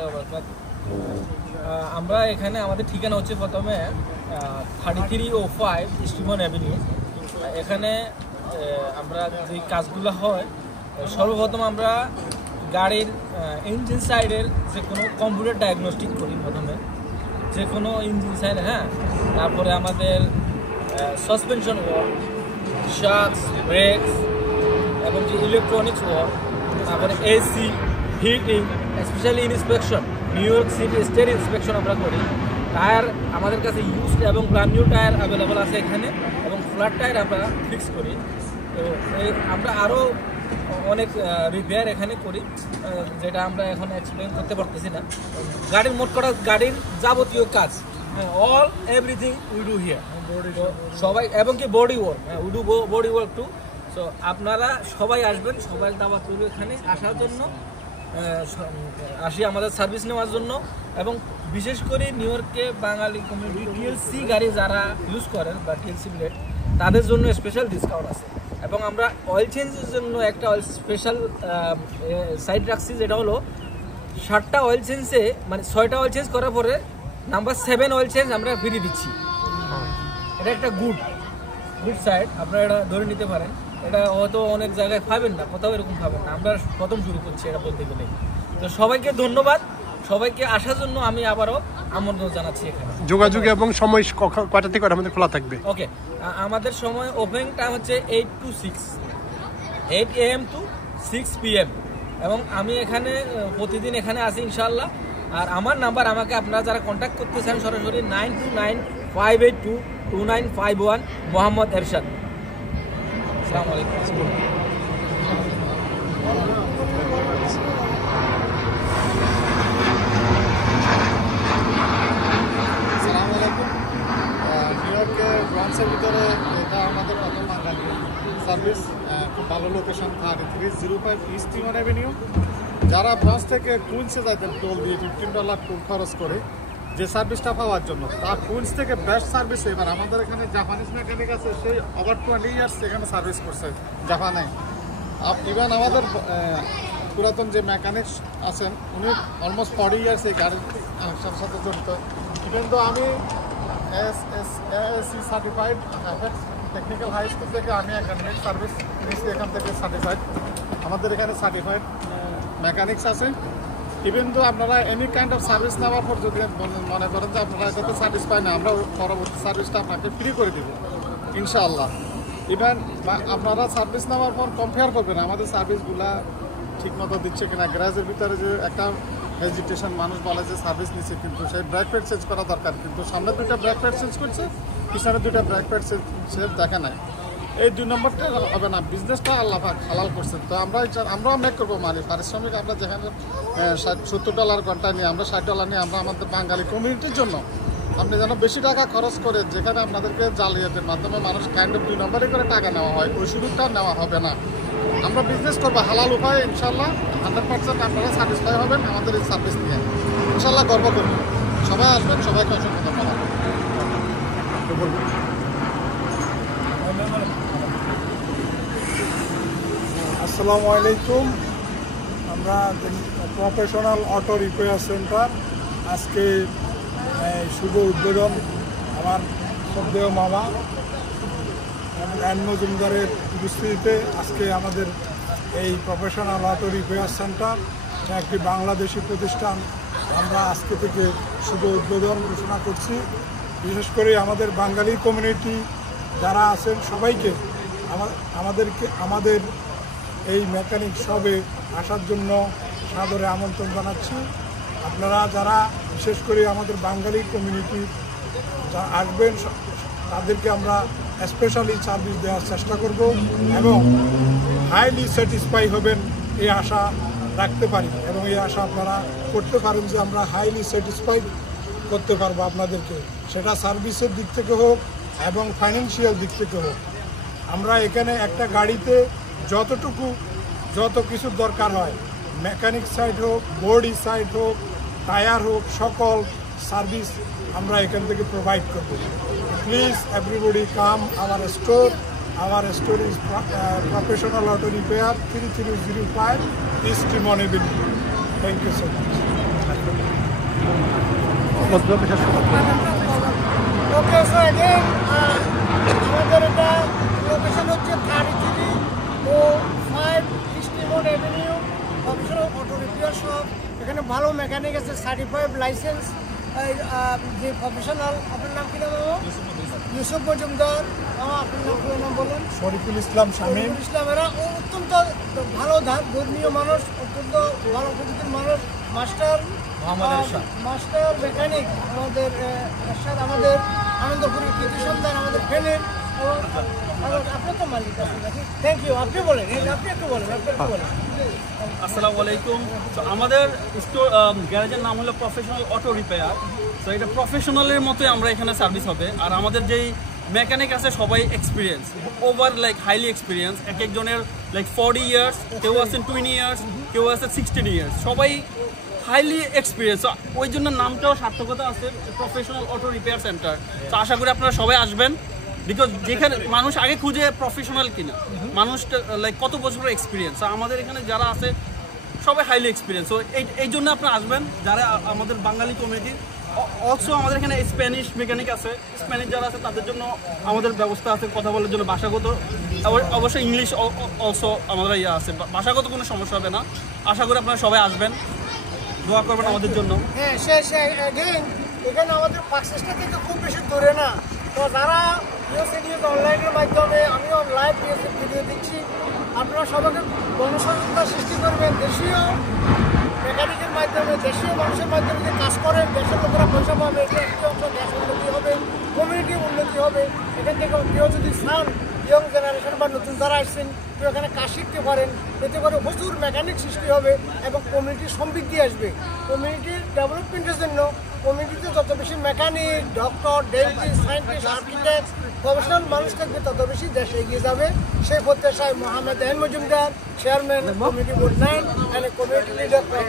রহমতুল্লাহি ওয়া বারাকাতুহু। আমরা এখানে আমাদের ঠিকানা হচ্ছে প্রথমে 3305 স্টিমন অ্যাভিনিউ। এখানে আমরা যে কাজগুলো হয়, সর্বপ্রথম আমরা গাড়ির ইঞ্জিন সাইডের যে কোনো কম্পিউটার ডায়াগনস্টিক করি প্রথমে, যে কোনো ইঞ্জিন সাইড, হ্যাঁ। তারপরে আমাদের সাসপেনশন ওয়ার্ক, শাকস, ব্রেকস এবং যে ইলেকট্রনিক্স ওয়ার্ক, তারপরে AC, heating, specially inspection, New York city state inspection আমরা করি। টায়ার আমাদের কাছে ইউজড এবং ব্র্যান্ড নিউ টায়ার অ্যাভেলেবল আছে এখানে, এবং ফ্ল্যাট টায়ার আমরা ফিক্স করি। তো আমরা আরও অনেক রিপেয়ার এখানে করি, যেটা আমরা এখন এক্সপ্লেন করতে পারতেছি না। গাড়ির মোট করা গাড়ির যাবতীয় কাজ, all everything we do here, সবাই, এবং কি body work, we do body work too. So আপনারা সবাই আসবেন, সবাই দাওয়াত করবে এখানে আসার জন্য, আসি আমাদের সার্ভিস নেওয়ার জন্য। এবং বিশেষ করে নিউ ইয়র্কে বাঙালি কমিউনিটি টিএলসি গাড়ি যারা ইউজ করেন বা টিএলসি ব্লেড, তাদের জন্য স্পেশাল ডিসকাউন্ট আছে। এবং আমরা অয়েল চেঞ্জের জন্য একটা অয়েল স্পেশাল সাইড রাখছি, যেটা হলো 7টা অয়েল চেঞ্জে, মানে 6টা অয়েল চেঞ্জ করার পরে নাম্বার 7 অয়েল চেঞ্জ আমরা ফ্রি দিচ্ছি। এটা একটা গুড সাইড, আপনারা এটা ধরে নিতে পারেন। এটা হয়তো অনেক জায়গায় পাবেন না, কোথাও এরকম পাবেন না, আমরা প্রথম শুরু করছি এটা বলতে গেলে। তো সবাইকে ধন্যবাদ, সবাইকে আসার জন্য আমি আবারও আমন্ত্রণ জানাচ্ছি। এখানে যোগাযোগ এবং সময় কয়টা থেকে কয়টা আমাদের খোলা থাকবে? ওকে, আমাদের সময় ওপেনিং টাইম হচ্ছে 8 to 6, 8 AM to 6 PM, এবং আমি এখানে প্রতিদিন এখানে আসি ইনশাআল্লাহ। আর আমার নাম্বার, আমাকে আপনারা যারা কন্ট্যাক্ট করতে চান সরাসরি 9295822951, মোহাম্মদ এরশাদ। আসসালামু আলাইকুম। নিউ ইয়র্কের ব্রঞ্জের ভিতরে এটা আমাদের প্রথম বাঙালি সার্ভিস, খুব ভালো লোকেশন, 3305 ইস্ট স্টিমন অ্যাভিনিউ। যারা ব্রঞ্জ থেকে কুইন্সে যাইতেন টোল দিয়ে $15 টোল খরচ করে যে সার্ভিসটা পাওয়ার জন্য, তার কুইন্স থেকে বেস্ট সার্ভিস এবার আমাদের এখানে জাপানিজ মেকানিক আছে, সেই ওভার 20 ইয়ার্স এখানে সার্ভিস করছে জাপানে। ইভেন আমাদের পুরাতন যে মেকানিক্স আছেন, উনি অলমোস্ট 40 ইয়ার্স এই গাড়ির সাথে জড়িত। ইভেন তো আমি ASC certified technical high school থেকে আমি একাডেমিক সার্ভিস নিচ্ছি, এখান থেকে সার্টিফাইড। আমাদের এখানে সার্টিফাইড মেকানিক্স আছে। ইভেন তো আপনারা এনি কাইন্ড অফ সার্ভিস নেওয়ার পর যদি মনে করেন যে আপনারা এটাতে স্যাটিসফাই না, আমরা পরবর্তী সার্ভিসটা আপনাকে ফ্রি করে দেব ইনশাআল্লাহ। ইভেন আপনারা সার্ভিস নেওয়ার পর কম্পেয়ার করবেন আমাদের সার্ভিসগুলা ঠিকমতো দিচ্ছে কিনা। গ্যারেজের ভিতরে যে একটা হেজিটেশন, মানুষ বলে যে সার্ভিস নিচ্ছে, কিন্তু সেই ব্রেক প্যাড চেঞ্জ করা দরকার, কিন্তু সামনে 2টা ব্রেক প্যাড চেঞ্জ করছে, পিছনে 2টা ব্রেক প্যাড সে দেখে নাই। এই 2 নম্বরটা হবে না। বিজনেসটা আল্লাহ পাক হালাল করছেন, তো আমরাও মেক করবো মানে পারিশ্রমিক। আমরা যেখানে $70 ঘন্টা নিয়ে, আমরা $60 নিয়ে, আমরা আমাদের বাঙালি কমিউনিটির জন্য আপনি যেন বেশি টাকা খরচ করে, যেখানে আপনাদেরকে জালিয়াতির মাধ্যমে মানুষ কাইন্ড অফ 2 নম্বরে করে টাকা নেওয়া হয়, ওই সুযোগটা নেওয়া হবে না। আমরা বিজনেস করবো হালাল উপায়ে ইনশাল্লাহ। 100% আপনারা স্যাটিসফাই হবেন আমাদের এই সার্ভিস নিয়ে, ইনশাল্লাহ গর্ব করবেন। সবাই আসবেন, সবাইকে অসংখ্য ধন্যবাদ। আসসালামু আলাইকুম। আমরা প্রফেশনাল অটো রিপেয়ার সেন্টার, আজকে শুভ উদ্বোধন আমার শ্রদ্ধেয় মামা এন মজুমদারের উপস্থিতিতে আজকে আমাদের এই প্রফেশনাল অটো রিপেয়ার সেন্টার একটি বাংলাদেশি প্রতিষ্ঠান, আমরা আজকে থেকে শুভ উদ্বোধন ঘোষণা করছি। বিশেষ করে আমাদের বাঙালি কমিউনিটি যারা আছেন সবাইকে আমাদের এই মেকানিক শপে আসার জন্য সাদরে আমন্ত্রণ জানাচ্ছি। আপনারা যারা বিশেষ করে আমাদের বাঙালি কমিউনিটি যারা আসবেন, তাদেরকে আমরা স্পেশালি সার্ভিস দেওয়ার চেষ্টা করব এবং হাইলি স্যাটিসফাই হবেন এই আশা রাখতে পারি, এবং এই আশা আপনারা করতে পারেন যে আমরা হাইলি স্যাটিসফাইড করতে পারবো আপনাদেরকে, সেটা সার্ভিসের দিক থেকে হোক এবং ফাইন্যান্সিয়াল দিক থেকে হোক। আমরা এখানে একটা গাড়িতে যত কিছু দরকার হয়, মেকানিক সাইড হোক, বডি সাইড হোক, টায়ার হোক, সকল সার্ভিস আমরা এখান থেকে প্রোভাইড করব। Please everybody come our store. Our store is Professional Auto Repair, 3305 East Timon Avenue. Thank you so much. মধ্যে শেষ করবো। ওকে, সো অ্যাগেন আমাদের এটা লোকেশন হচ্ছে 3305 east road avenue, professional auto repair shop. এখানে ভালো মেকানিক আছে, সার্টিফাইড লাইসেন্স, যে প্রফেশনাল। আপনার নাম কি নাম? ইউসুফ মজুমদার। আপনার নাম পুরো নাম বলুন? শরীফুল ইসলাম শামীম। শরীফুল ইসলাম। এরা অত্যন্ত ভালো ধর্মীয় মানুষ, অত্যন্ত ভালো প্রকৃতির মানুষ। মাস্টার মেকানিক আমাদের এরশাদ, আমাদের আনন্দপুরের কৃতি সন্তান, আমাদের ফ্যানের। আপনার তো মালিক আছে নাকি? Thank you. আপনি বলেন, আপনি একটু বলেন। আসসালামু আলাইকুম। তো আমাদের গ্যারেজের নাম হলো প্রফেশনাল অটো রিপেয়ার। তো এটা প্রফেশনালের মতোই আমরা এখানে সার্ভিস হবে। আর আমাদের যেই মেকানিক আছে সবাই experience, over like highly experience. এক একজনের লাইক 40 ইয়ার্স, কেউ আছেন 20 ইয়ার্স, কেউ আছে 16 ইয়ার্স, সবাই হাইলি এক্সপিরিয়েন্স। ওই জন্য নামটাও সার্থকতা আছে, প্রফেশনাল অটো রিপেয়ার সেন্টার। তো আশা করি আপনারা সবাই আসবেন, বিকজ যেখানে মানুষ আগে খুঁজে প্রফেশনাল কিনা, মানুষটা লাইক কত বছরের এক্সপিরিয়েন্স। আমাদের এখানে যারা আছে সবাই হাইলি এক্সপিরিয়েন্স। তো এই জন্য আপনারা আসবেন যারা আমাদের বাঙালি কমিউনিটি। অলসো আমাদের এখানে স্প্যানিশ মেকানিক আছে, স্প্যানিশ যারা আছে তাদের জন্য আমাদের ব্যবস্থা আছে কথা বলার জন্য ভাষাগত। অবশ্যই ইংলিশ অলসো আমাদের ইয়ে আছে, ভাষাগত কোনো সমস্যা হবে না। আশা করি আপনারা সবাই আসবেন, দোয়া করবেন আমাদের জন্য। হ্যাঁ, এখানে আমাদের পাকসেস্টা থেকে খুব বেশি দূরে না। তো যারা নিউজ অনলাইনের মাধ্যমে, আমিও লাইভ ভিডিও দিচ্ছি, আপনারা সবাইকে গণসচেতনতা সৃষ্টি করবেন। দেশীয় মেকানিকের মাধ্যমে, দেশীয় মানুষের মাধ্যমে যে কাজ করেন, দেশের লোকেরা পয়সা পাবে, একটি অংশ দেশ উন্নতি হবে, কমিউনিটির উন্নতি হবে। এখান থেকে কেউ যদি চান, ইয়ং জেনারেশন বা নতুন যারা আসছেন, কেউ এখানে কাজ শিখতে পারেন, এতে করে প্রচুর মেকানিক সৃষ্টি হবে এবং কমিউনিটির সমৃদ্ধি আসবে। কমিউনিটির ডেভেলপমেন্টের জন্য কমিউনিটিতে যত বেশি mechanic, doctor, dentist, scientist, architect, professional মানুষ থাকবে, তত বেশি দেশ এগিয়ে যাবে। সেই প্রত্যাশায় Mohammad N Majumdar, chairman community board 9 and a community leader from